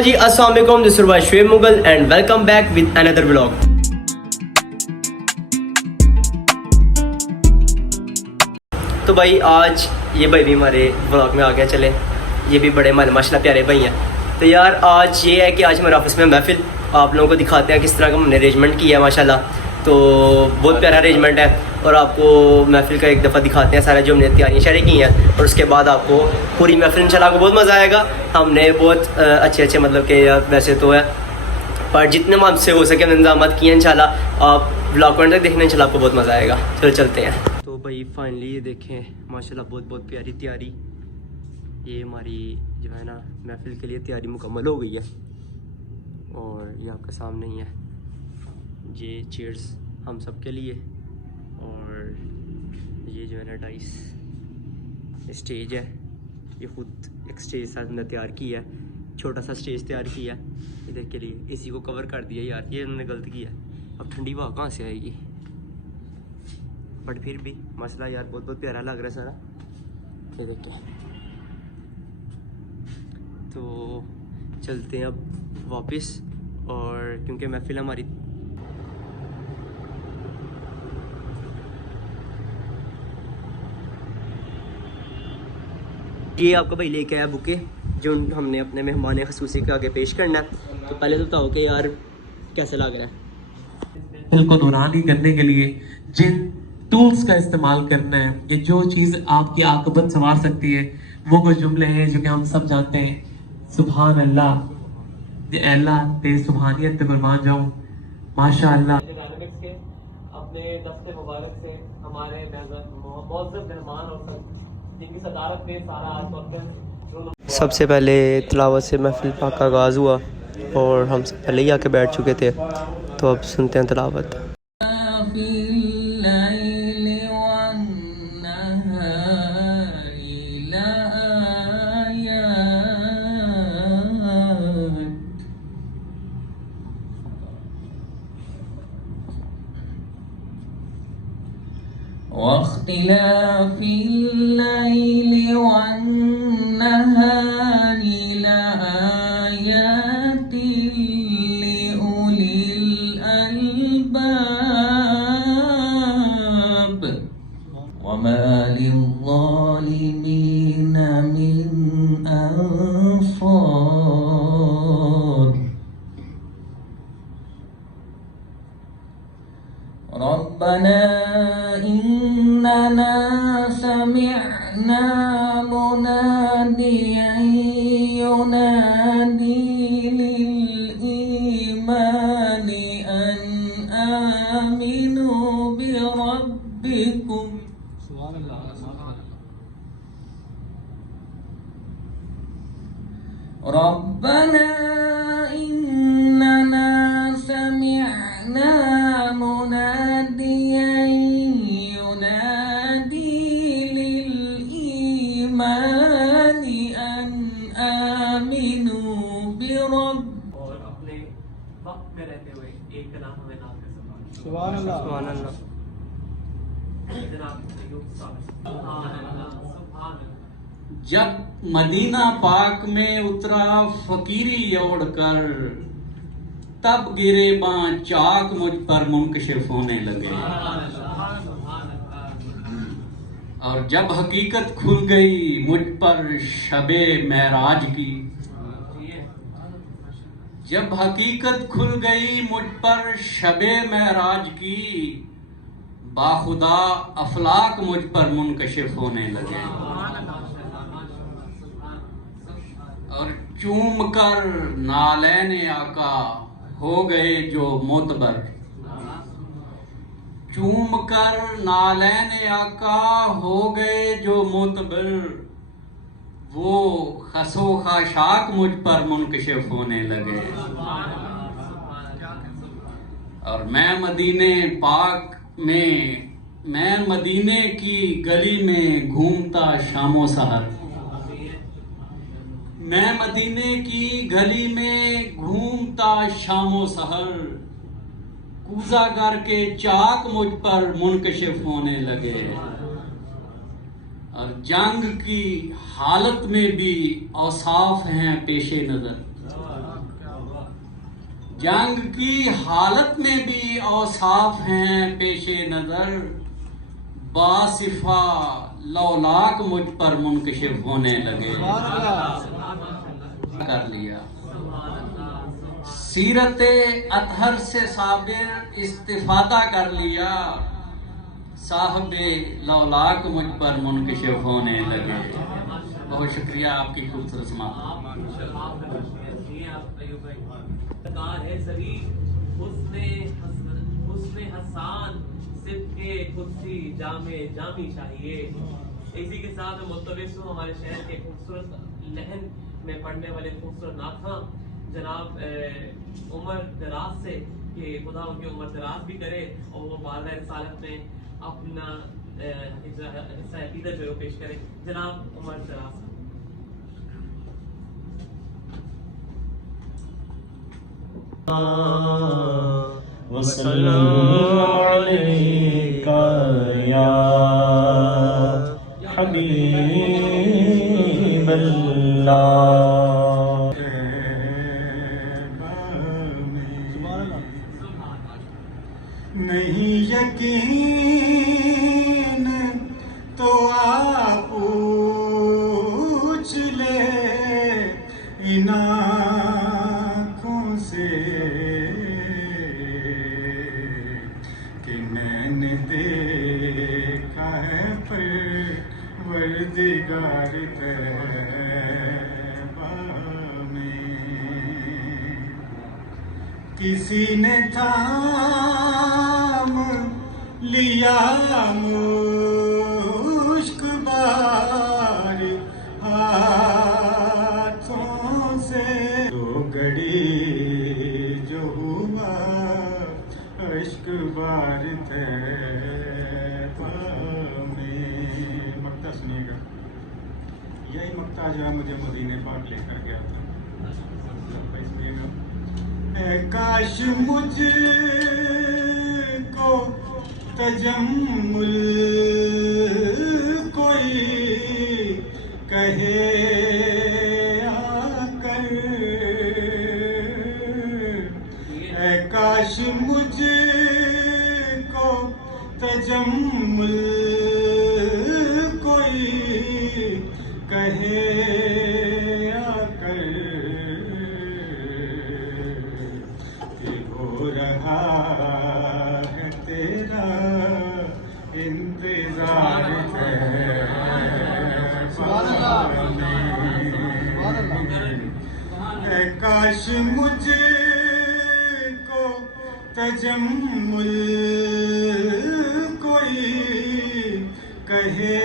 جی السلام علیکم، this is Shoaib Mughal and welcome back with another vlog. تو بھائی آج یہ بھائی بھی ہمارے ولاگ میں آ گیا، چلے یہ بھی بڑے ماشاء اللہ پیارے بھائی ہیں۔ تو یار آج یہ ہے کہ آج ہمارے آفس میں محفل، آپ لوگوں کو دکھاتے ہیں کس طرح کا ہم نے ارینجمنٹ کیا ہے ماشاء اللہ۔ تو بہت پیارا ارینجمنٹ ہے اور آپ کو محفل کا ایک دفعہ دکھاتے ہیں سارا جو ہم نے تیاریاں شیئر کی ہیں، اور اس کے بعد آپ کو پوری محفل انشاءاللہ آپ کو بہت مزہ آئے گا۔ ہم نے بہت اچھے مطلب کہ ویسے تو ہے پر جتنے ہم سے ہو سکے ہم نے انتظامات کیے ہیں انشاءاللہ۔ آپ بلاگ پوائنٹ تک دیکھنا انشاءاللہ آپ کو بہت مزہ آئے گا۔ چلو چلتے ہیں۔ تو بھائی فائنلی یہ دیکھیں ماشاءاللہ بہت پیاری تیاری، یہ ہماری جو ہے نا محفل کے لیے تیاری مکمل ہو گئی ہے، اور یہ آپ کے سامنے ہی ہے یہ چیئرز ہم سب کے لیے، اور یہ جو ہے نا ڈائس اسٹیج ہے، یہ خود ایک اسٹیج ساتھ میں تیار کیا ہے، چھوٹا سا اسٹیج تیار کیا ہے ادھر کے لیے، اسی کو کور کر دیا یار، یہ انہوں نے غلط کیا ہے۔ اب ٹھنڈی ہوا کہاں سے آئے گی، بٹ پھر بھی مسئلہ یار بہت پیارا لگ رہا ہے سارا، یہ دیکھیں۔ تو چلتے ہیں اب واپس، اور کیونکہ محفل ہماری یہ آپ کا بھائی لے کے آیا بکے جو ہم نے اپنے مہمان خصوصی کے آگے پیش کرنا ہے۔ تو پہلے تو بتاؤ کہ یار کیسے لگ رہا ہے؟ دل کو نورانی کرنے کے لیے جن ٹولز کا استعمال کرنا ہے، یہ جو چیز آپ کی عاقبت سنوار سکتی ہے، وہ کچھ جملے ہیں جو کہ ہم سب جانتے ہیں۔ سبحان اللہ، اے اللہ تیری سبحانیت پہ قربان جاؤں، ماشاء اللہ۔ اپنے دست مبارک سے ہمارے معزز مہمان اور جن کی صدارت میں سارا آج وقت سب سے پہلے تلاوت سے محفل پاک کا آغاز ہوا، اور ہم سب پہلے ہی آ کے بیٹھ چکے تھے، تو اب سنتے ہیں تلاوت۔ واختلاف الليل والنهار لآيات لأولي الألباب وما للظالمين من أنصار ربنا إننا سمعنا مناديا ينادي للإيمان أن آمنوا بربكم ربنا إننا سمعنا مناديا ينادي للإيمان أن آمنوا بربكم۔ اور اپنے وقت میں رہتے ہوئے ایک کلام ہمیں نام کر سکتا ہے۔ سبحان اللہ سبحان اللہ۔ جناب ایوب صاحب، سبحان اللہ سبحان اللہ۔ جب مدینہ پاک میں اترا فقیری اوڑ کر، تب گرے باں چاک مجھ پر منکشف ہونے لگے، اور جب حقیقت کھل گئی مجھ پر شب معراج کی، جب حقیقت کھل گئی مجھ پر شب معراج کی، باخدا افلاک مجھ پر منکشف ہونے لگے، اور چوم کر نالین آقا ہو گئے جو معتبر، چوم کر نالین آقا ہو گئے جو معتبر، وہ خس و خاشاک مجھ پر منکشف ہونے لگے، اور میں مدینے پاک میں، میں مدینے کی گلی میں گھومتا شام و سحر، میں مدینے کی گلی میں گھومتا شام و سحر، کوزہ کر کے چاک مجھ پر منکشف ہونے لگے، اور جنگ کی حالت میں بھی اوصاف ہیں پیش نظر، جنگ کی حالت میں بھی اوصاف ہیں پیش نظر، باصفا لولاک مجھ پر منکشف ہونے لگے۔ کر لیا سیرت اطہر سے صابر استفادہ کر لیا، صاحب لولاک مجھ پر منکشف ہونے لگے۔ بہت شکریہ آپ کی خوبصورت سماعت۔ ہے سری حسن حسان صدق قدسی جامی چاہیے۔ اسی کے ساتھ ملتمس ہوں ہمارے شہر کے خوبصورت لہن میں پڑھنے والے خوبصورت ناخواں جناب عمر دراز سے کہ خدا ان کی عمر دراز بھی کرے اور وہ بالغ رسالت میں اپنا حصہ عقیدت جو پیش کرے۔ جناب عمر دراز۔ وسلم علیک یا حبیب اللہ۔ نہیں یقین تو آپ پوچھ لے ان آنکھوں سے کہ میں نے دیکھا ہے پروردگار طیبہ میں۔ کسی نے تھام لیا مشک بار ہاتھوں سے، تو گھڑی جو ہوا اشک بار طیبہ میں۔ مقطع سنیے گا، یہی مقطع جو مجھے مدینے پاک لے کر گیا تھا۔ سنیے گا۔ اے کاش مجھ کو تجمل کوئی کہے آ کر، اے کاش مجھ کو تجمل کوئی کہے آ کر کہ ہو رہا ہے تیرا انتظار اے کاش مجھ کو تجمل کوئی کہے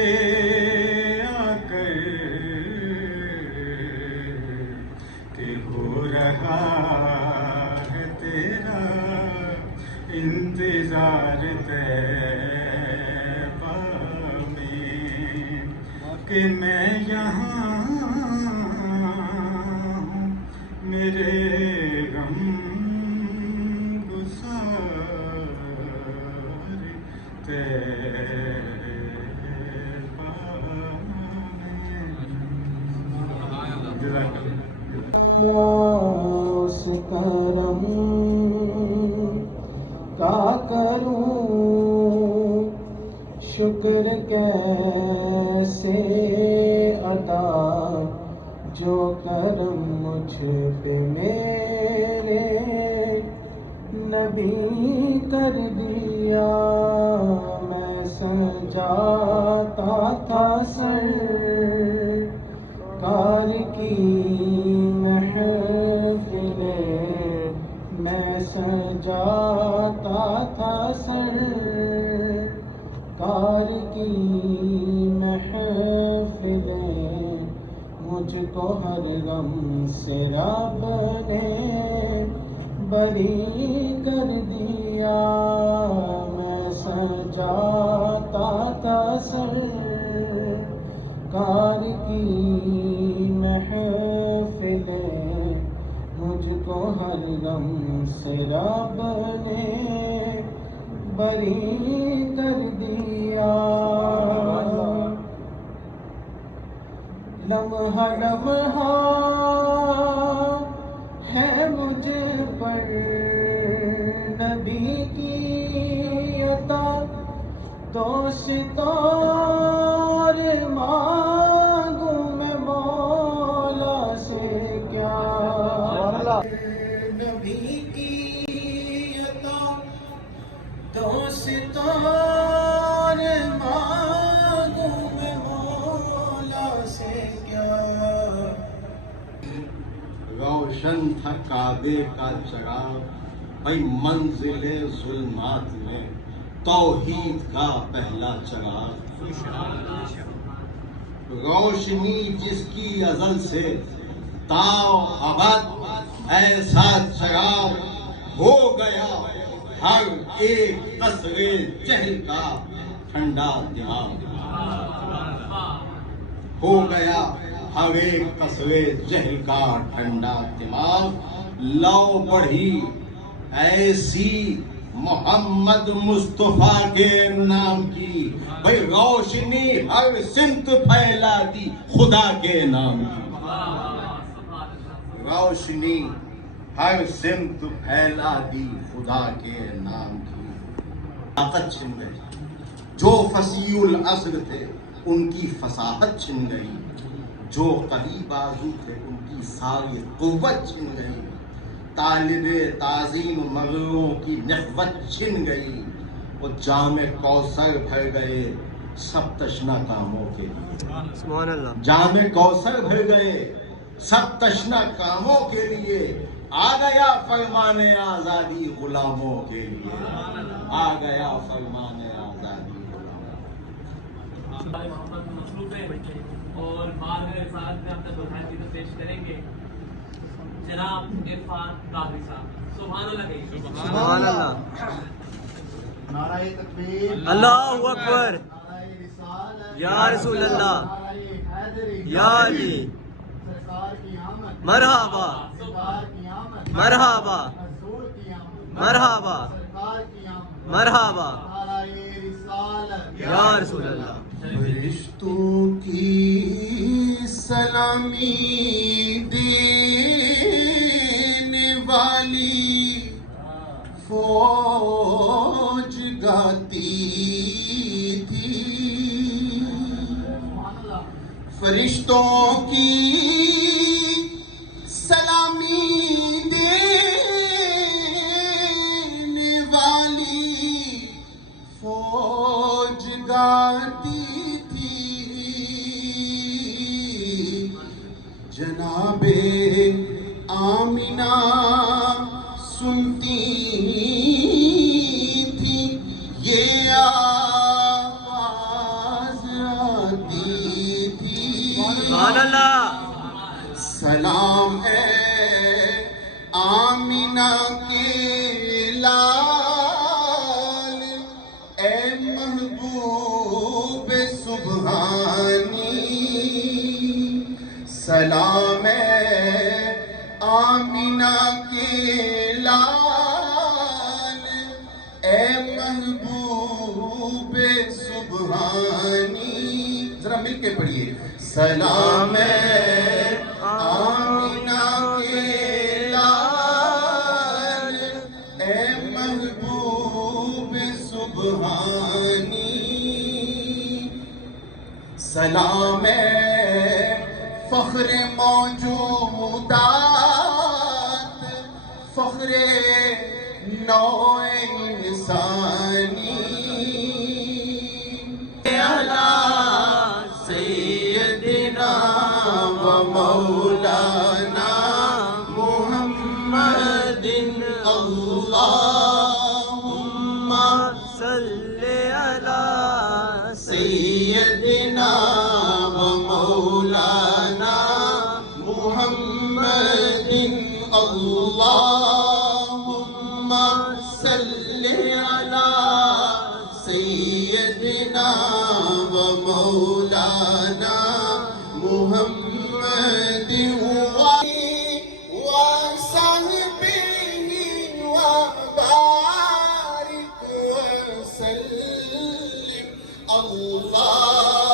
آ کر کہ ہو رہا ہے تیرا انتظار طیبہ میں، کہ میں یہاں ہوں میرے غم گسار طیبہ میں۔ کرم کا کروں شکر کیسے ادا، جو کرم مجھ پہ میرے نبی کر دیا۔ میں سجاتا تھا سرکار کی محفلیں، میں سجاتا تھا سرکار کی محفلیں، مجھ کو ہر غم سے رب نے بری کر دیا۔ میں سجاتا تھا سرکار کی محفلیں، مجھ کو ہر غم سے رب نے بری کر دیا۔ لمحہ لمحہ ہے مجھ پر دوستوں مانگوں میں مولا سے کیا نبی کی عطا دوستوں مانگوں میں مولا سے کیا روشن تھا کعبے کا چراغ بھائی منزل ظلمات میں توحید کا پہلا چراغ روشنی جس کی ازل سے تا ابد ایسا چراغ ہو گیا ہر ایک قصر جہل کا ٹھنڈا دماغ ہو گیا ہر ایک قصر جہل کا ٹھنڈا دماغ لو بڑھی ایسی محمد مصطفیٰ کے نام کی بھائی روشنی ہر سمت پھیلا دی خدا کے نام کی روشنی ہر سمت پھیلا دی خدا کے نام کی طاقت چھن گئی جو فصیح العصر تھے ان کی فصاحت چھن گئی جو قوی بازو تھے ان کی ساری قوت چھن گئی طالب تعظیم مغروروں کی نخوت چھن گئی وہ جام کوثر بھر گئے سب تشنا کاموں کے لیے سبحان اللہ جام کوثر بھر گئے سب تشنا کاموں کے لیے آ گیا فرمان آزادی غلاموں کے لیے آ گیا فرمان آزادی محمد مصروف ہے اور بعد میں رسالت میں اپنا دکھائی چیزیں پیش کریں گے جناب عرفان قادری صاحب سبحان اللہ کہیے سبحان اللہ نعرہ تکبیر اللہ اکبر نعرہ رسالت یا رسول اللہ نعرہ حیدری یا علی سرکار کی آمد مرحبا سرکار کی آمد مرحبا حضور کی آمد مرحبا سرکار کی آمد مرحبا نعرہ رسالت یا رسول اللہ فرشتوں کی سلامی دینے والی فوج گاتی تھی فرشتوں کی سلامی دینے والی فوج گاتی تھی جناب آمینہ سنتی تھی یہ آواز آتی تھی سبحان اللہ سلام ہے آمینہ کے لال اے محبوب سبحانی سلام ہے آمینہ کے لال اے محبوب سبحانی ذرا مل کے پڑھیے سلام ہے آمینہ کے لال اے محبوب سبحانی سلام ہے فخر موجودات فخر نوع انسانی سیدنا و مولانا محمد اللہم صلی علی سیدنا و مولانا محمد اللہم صلی علی سیدنا و مولانا محمد وصحبه وبارك وسلم اللهم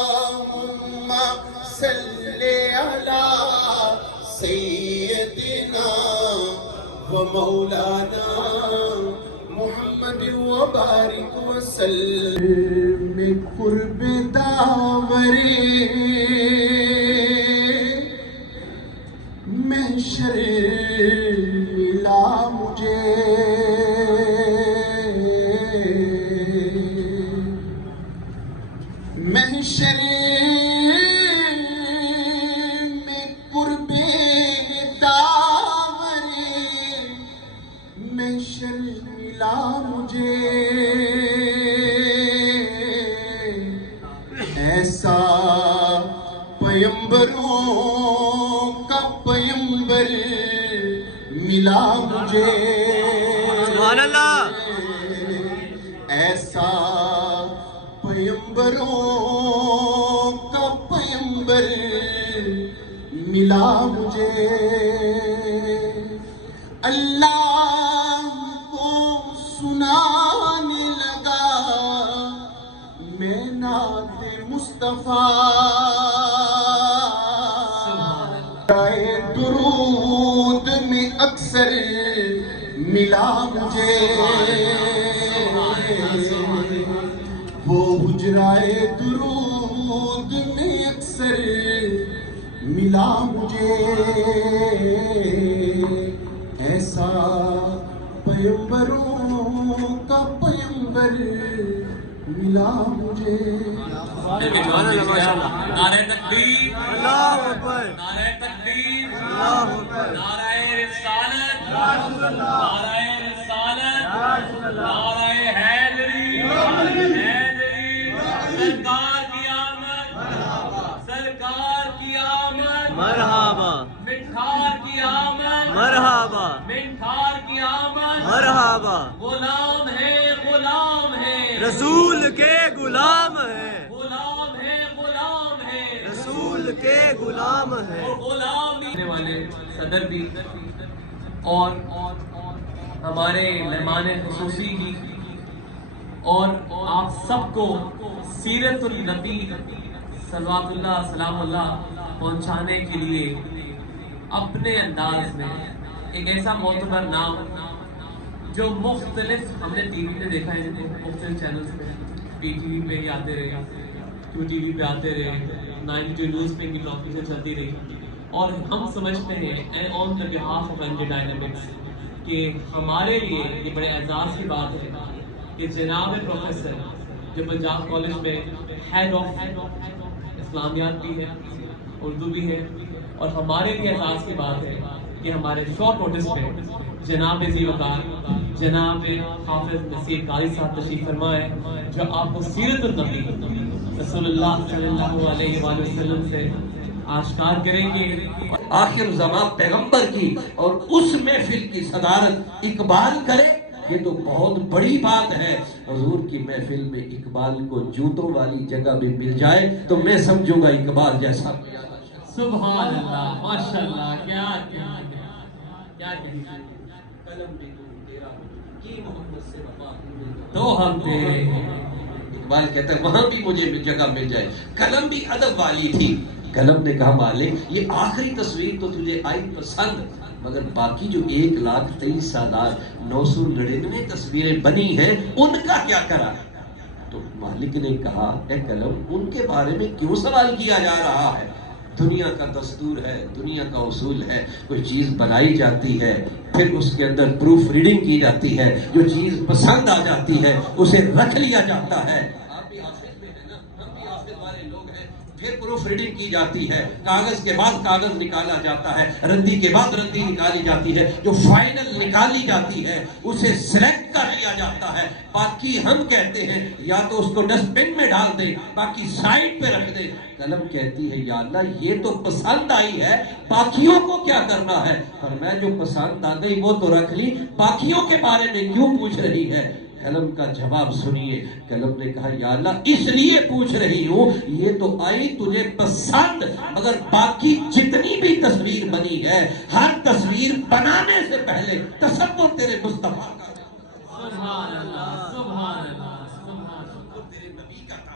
صل على سيدنا ومولانا محمد وبارك وسلم قرب داورے محشر ملا مجھے محشر میں قرب داورے محشر ملا مجھے ایسا پیمبروں کا پیمبر ملا مجھے سبحان اللہ ایسا پیمبروں کا پیمبر ملا مجھے اللہ کو سنانے لگا میں نعت مصطفیٰ درود میں اکثر ملا مجھے وہ حجرائے درود میں اکثر ملا مجھے ایسا پیمبروں کا پیمبر ملا مجھے نعرہ تکبیر، اللہ اکبر نعرہ تکبیر، اللہ اکبر نعرہ رسالت، نعرہ رسالت، نعرہ حیدری، حیدری، سرکار کی آمد، سرکار کی آمد، مرحبا مٹھار کی آمد، مرحبا مٹھار کی آمد، مرحبا غلام ہے، غلام ہے، رسول کے غلام ہیں غلام ہے، غلام ہے، رسول کے غلام ہیں غلامی والے صدر بھی اور ہمارے مہمان خصوصی کی اور آپ سب کو سیرت النبی صلوات اللہ سلام اللہ پہنچانے کے لیے اپنے انداز میں ایک ایسا معتبر نام جو مختلف ہم نے ٹی وی پہ دیکھا ہے مختلف چینلز پہ پی ٹی وی پہ ہی آتے رہے کیو ٹی وی پہ آتے رہے 92 نیوز پہ کی ٹاپکیں چلتی رہی اور ہم سمجھتے ہیں آن دا بہاف آف انڈیا ڈائنامکس کہ ہمارے لیے یہ بڑے اعزاز کی بات ہے کہ جناب پروفیسر جو پنجاب کالج میں ہیڈ آف اسلامیات بھی ہے اردو بھی ہے اور ہمارے لیے اعزاز کی بات ہے کہ ہمارے شارٹ نوٹس پہ جناب ذی وقار جناب حافظ نصیر قاری صاحب تشریف فرمائے جو آپ کو سیرت النبی رسول اللہ صلی اللہ علیہ وآلہ وسلم سے آشکار کریں گے آخر زمان پیغمبر کی اور اس محفل کی صدارت اقبال کرے یہ تو بہت بڑی بات ہے حضور کی محفل میں اقبال کو جوتوں والی جگہ بھی مل جائے تو میں سمجھوں گا اقبال جیسا سبحان اللہ ماشاءاللہ کیا تو ہم تیرے اقبال کہتا ہے وہاں بھی مجھے جگہ مل جائے قلم بھی ادب والی تھی قلم نے کہا مالک یہ آخری تصویر تو تجھے آئی پسند مگر باقی جو 1,23,999 تصویریں بنی ہیں ان کا کیا کرا تو مالک نے کہا اے قلم ان کے بارے میں کیوں سوال کیا جا رہا ہے دنیا کا دستور ہے دنیا کا اصول ہے کوئی چیز بنائی جاتی ہے پھر اس کے اندر پروف ریڈنگ کی جاتی ہے جو چیز پسند آ جاتی ہے اسے رکھ لیا جاتا ہے آپ بھی حافظ میں ہیں نا ہم بھی حافظ والے لوگ ہیں پھر پروف ریڈنگ کی جاتی ہے کاغذ کے بعد کاغذ نکالا جاتا ہے رندی کے بعد رندی نکالی جاتی ہے جو فائنل نکالی جاتی ہے اسے سلیکٹ کر لیا جاتا ہے باقی ہم کہتے ہیں یا تو اس کو ڈسٹ بن میں ڈال دیں باقی سائڈ پہ رکھ دیں قلم کہتی ہے یا اللہ یہ تو پسند آئی ہے باقیوں کو کیا کرنا ہے پر میں جو پسند آ گئی وہ تو رکھ لی باقیوں کے بارے میں کیوں پوچھ رہی ہے قلم کا جواب سنیے قلم نے کہا یا اللہ اس لیے پوچھ رہی ہوں یہ تو آئی تجھے پسند مگر باقی جتنی بھی تصویر بنی ہے ہر تصویر بنانے سے پہلے تصور تیرے مصطفیٰ کا سبحان اللہ سبحان اللہ تیرے نبی کا تھا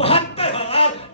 72,000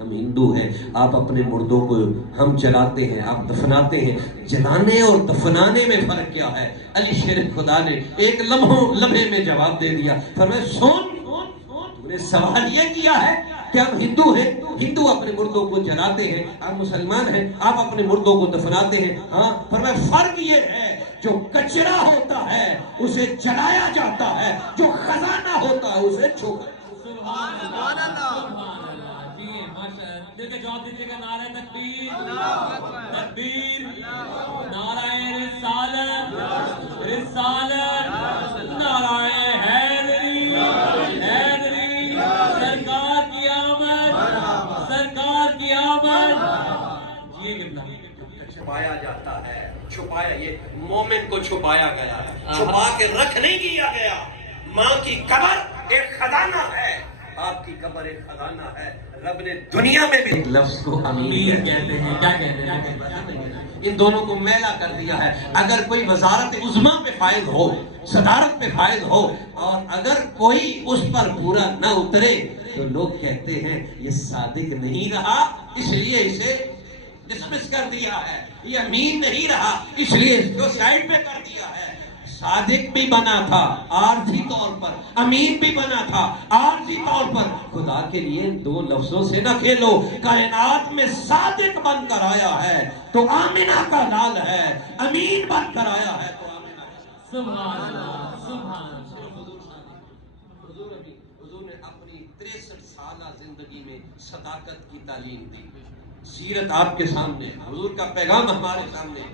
ہم ہندو ہیں، آپ اپنے مردوں کو ہم جلاتے ہیں، آپ دفناتے ہیں۔ جلانے اور دفنانے میں فرق کیا ہے؟ علی شیر خدا نے ایک لمحے میں جواب دے دیا، فرمایا سن، تو نے سوال یہ کیا ہے کہ ہم ہندو ہیں، ہندو اپنے مردوں کو جلاتے ہیں، آپ مسلمان ہیں، آپ اپنے مردوں کو دفناتے ہیں۔ ہاں، فرمایا فرق یہ ہے جو کچرا ہوتا ہے اسے جلایا جاتا ہے، جو خزانہ ہوتا ہے اسے چھپایا۔ سبحان اللہ، جی ماشاءاللہ، دل کے جواب دیجیے گا، نعرہ تکبیر، تکبیر، نعرہ رسالت، رسالت، نعرہ حیدری، حیدری، سرکار کی آمد، سرکار کی آمد۔ جی چھپایا جاتا ہے، چھپایا، یہ مومن کو چھپایا گیا ہے، چھپا کے رکھ نہیں دیا گیا۔ ماں کی قبر ایک خزانہ ہے، آپ کی قبر ایک خزانہ ہے۔ رب نے دنیا میں بھی لفظ کو امین کہتے ہیں، کیا کہتے ہیں؟ ان دونوں کو میلا کر دیا ہے۔ اگر کوئی وزارت عظمیٰ پہ فائز ہو، صدارت پہ فائز ہو، اور اگر کوئی اس پر پورا نہ اترے تو لوگ کہتے ہیں یہ صادق نہیں رہا، اس لیے اسے ڈسمس کر دیا ہے، یہ امین نہیں رہا اس لیے اس کو سائڈ پہ کر دیا ہے۔ صادق بھی بنا تھا عارضی طور پر، امین بھی بنا تھا عارضی طور پر۔ خدا کے لیے دو لفظوں سے نہ کھیلو، کائنات میں صادق بن کر آیا ہے تو آمنہ کا لال ہے، امین بن کر آیا ہے تو آمنہ کا۔ سبحان اللہ، سبحان اللہ۔ حضور نے اپنی 63 سالہ زندگی میں صداقت کی تعلیم دی، سیرت آپ کے سامنے، حضور کا پیغام ہمارے سامنے۔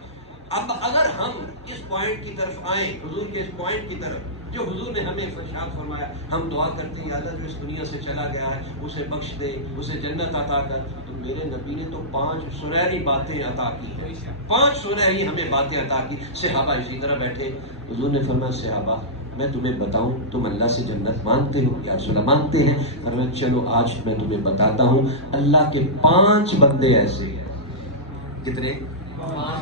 اب اگر ہم اس پوائنٹ کی طرف آئیں، حضور کے اس پوائنٹ کی طرف جو حضور نے ہمیں ارشاد فرمایا، ہم دعا کرتے ہیں اللہ جو اس دنیا سے چلا گیا ہے اسے بخش دے، اسے جنت عطا کر۔ تو میرے نبی نے تو 5 سنہری باتیں عطا کی ہیں، 5 سنہری ہمیں باتیں عطا کی۔ صحابہ اسی طرح بیٹھے، حضور نے فرمایا صحابہ میں تمہیں بتاؤں تم اللہ سے جنت مانگتے ہو؟ یا رسول اللہ مانگتے ہیں۔ فرمایا چلو آج میں تمہیں بتاتا ہوں، اللہ کے 5 بندے ایسے ہیں۔ کتنے؟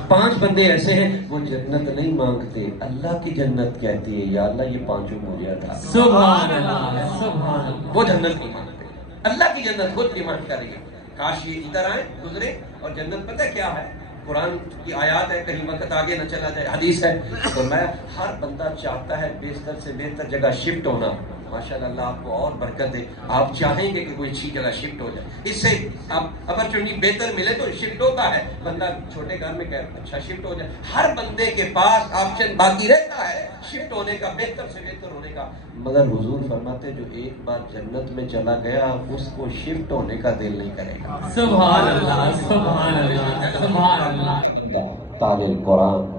5 بندے ایسے ہیں وہ جنت نہیں مانگتے، اللہ کی جنت کہتی ہے یا اللہ یہ 5 مجھے عطا کر۔ سبحان اللہ، سبحان اللہ۔ وہ جنت نہیں مانگتے، اللہ کی جنت خود ڈیمانڈ کر رہی ہے۔ کاش یہ ادھر آئے گزرے، اور جنت پتہ کیا ہے؟ قرآن کی آیات ہے، کہیں وقت آگے نہ چلا جائے، حدیث ہے۔ تو میں ہر بندہ چاہتا ہے بہتر سے بہتر جگہ شفٹ ہونا۔ ماشاءاللہ اللہ آپ کو اور برکت دے، آپ چاہیں گے کہ کوئی اچھی جگہ شفٹ ہو جائے، اس سے آپ اپرچونٹی بہتر ملے تو شفٹ ہوتا ہے، بندہ چھوٹے گھر میں کہے اچھا شفٹ ہو جائے۔ ہر بندے کے پاس آپشن باقی رہتا ہے شفٹ ہونے کا، بہتر سے بہتر ہونے کا۔ مگر حضور فرماتے جو ایک بار جنت میں چلا گیا اس کو شفٹ ہونے کا دل نہیں کرے گا۔ سبحان اللہ، سبحان اللہ، سبحان اللہ۔ تالِ قرآن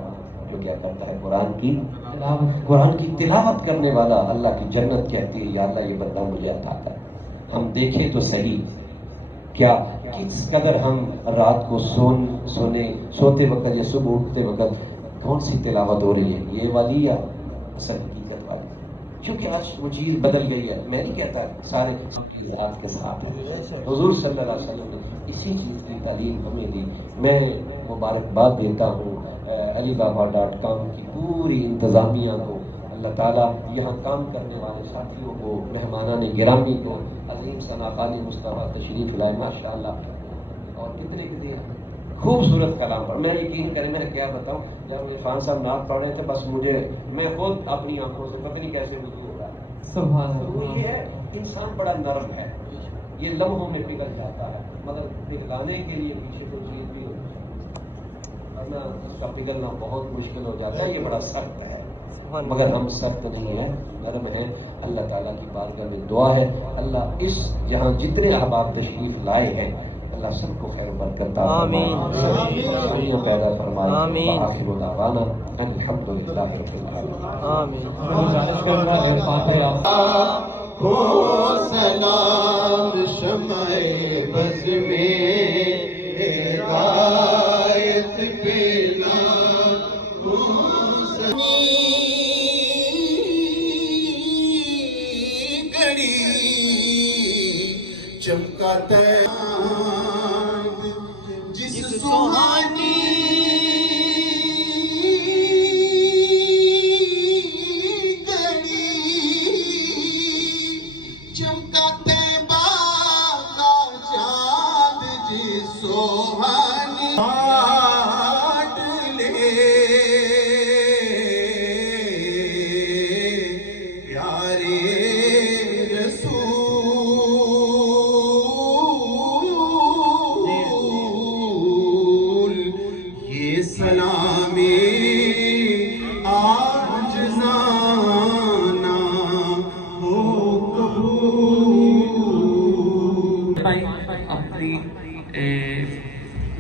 جو کیا کرتا ہے قرآن کی تلاوت، قرآن کی تلاوت کرنے والا اللہ کی جنت کہتی ہے یا اللہ یہ بندہ مجھے عطا کر۔ ہم دیکھیں تو صحیح کیا کس قدر ہم رات کو سوتے وقت یا صبح اٹھتے وقت کون سی تلاوت ہو رہی ہے، یہ والی یا اصل حقیقت والی؟ کیونکہ آج وہ چیز بدل گئی ہے۔ میں نہیں کہتا سارے کی ذات کے ساتھ ہے، حضور صلی اللہ علیہ وسلم نے اسی چیز کی تعلیم ہمیں دی۔ میں مبارکباد دیتا ہوں alibaba.com کی پوری انتظامیہ کو، اللہ تعالیٰ یہاں کام کرنے والے ساتھیوں کو، مہمانان گرامی کو، عظیم ثناء مصطفیٰ تشریف لائے ماشاءاللہ، اور کتنے خوبصورت کلام پڑھ۔ میں یقین کریں میں کیا بتاؤں، جب عرفان صاحب نعت پڑھ رہے تھے بس میں خود اپنی آنکھوں سے پتہ نہیں کیسے وضو ہو رہا ہے۔ سبحان وہ اللہ۔ یہ ہے انسان بڑا نرم ہے، یہ لمحوں میں پگھل جاتا ہے، مگر پگھلانے کے لیے پیچھے کوئی چیز بھی ہوتی ہے، ورنہ اس کا پگھلنا بہت مشکل ہو جاتا ہے، یہ بڑا سخت ہے، مگر ہم سخت نہیں ہیں، نرم ہیں۔ اللہ تعالیٰ کی بارگاہ میں دعا ہے اللہ اس جہاں جتنے احباب تشریف لائے ہیں اللہ سب کو خیر برکت عطا فرمائے، خوشیاں پیدا فرمائے۔ وآخر دعوانا الحمدللہ رب العالمین۔ ہو سلام شمع بز میں ہدایت پہلا گڑی چمکاتا جس سہانی گڑی چمکاتا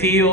CEO